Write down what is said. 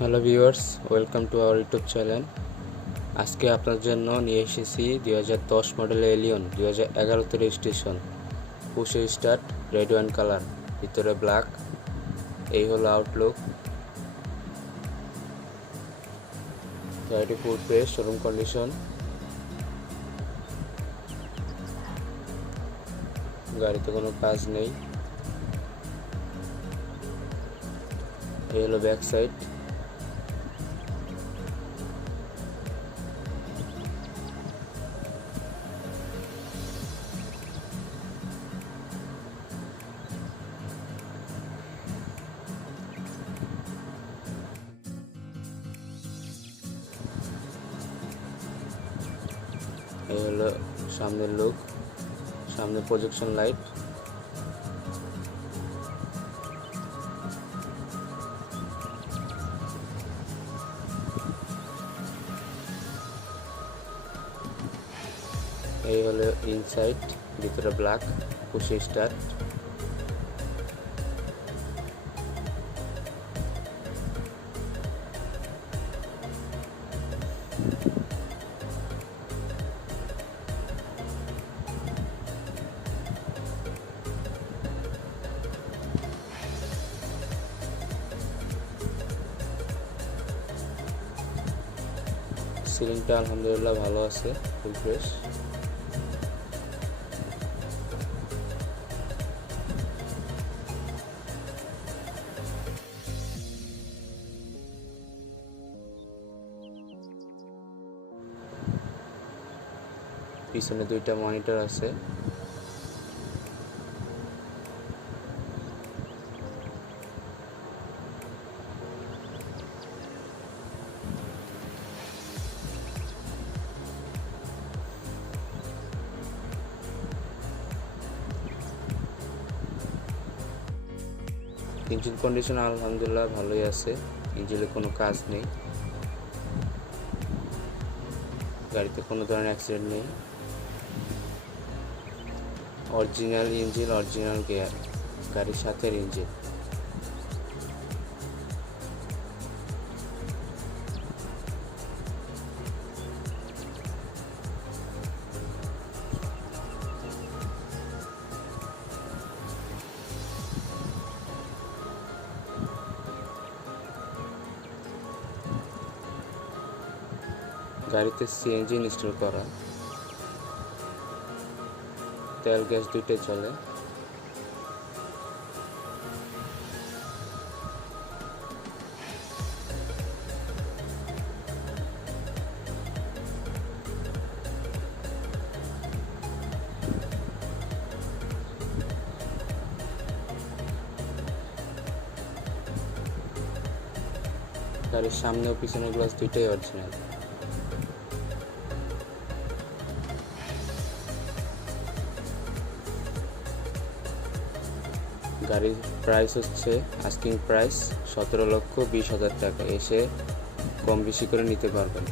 Hello viewers welcome to our YouTube channel আজকে আপনার জন্য নিয়ে এসেছি দুই হাজার দশ মডেলের এলিয়ন দুই হাজার এগারোতে রেজিস্ট্রেশন পুষে স্টার্ট রেড ওয়ান কালার ভিতরে ব্ল্যাক এই হলো আউটলুক গাড়িটি ফুল ফ্রেশ শোরুম কন্ডিশন গাড়িতে কোনো কাজ নেই। এই হলো ব্যাক সাইড এই হলো সামনের লুক সামনে প্রজেকশন লাইট এই হলো ইনসাইট ভিতরে ব্ল্যাক পুশি স্টার্ট সিলিংটা আলহামদুলিল্লাহ ভালো আছে ফুল ফ্রেশ পিছনে দুইটা মনিটর আছে। ইঞ্জিন কন্ডিশন আলহামদুলিল্লাহ ভালোই আছে। ইঞ্জিনে কোনো কাজ নেই। গাড়িতে কোনো ধরনের অ্যাক্সিডেন্ট নেই। অরিজিনাল ইঞ্জিন অরিজিনাল গিয়ার গাড়ির সাথে ইঞ্জিন গাড়িতে সিএনজি ইনস্টল করা। তেল, গ্যাস দুইটাই চলে গাড়ির সামনে ও পিছনের গ্লাস দুইটাই অরিজিনাল গাড়ির প্রাইস হচ্ছে আস্কিং প্রাইস সতেরো লক্ষ বিশ হাজার টাকা। এসে কম বেশি করে নিতে পারবেন।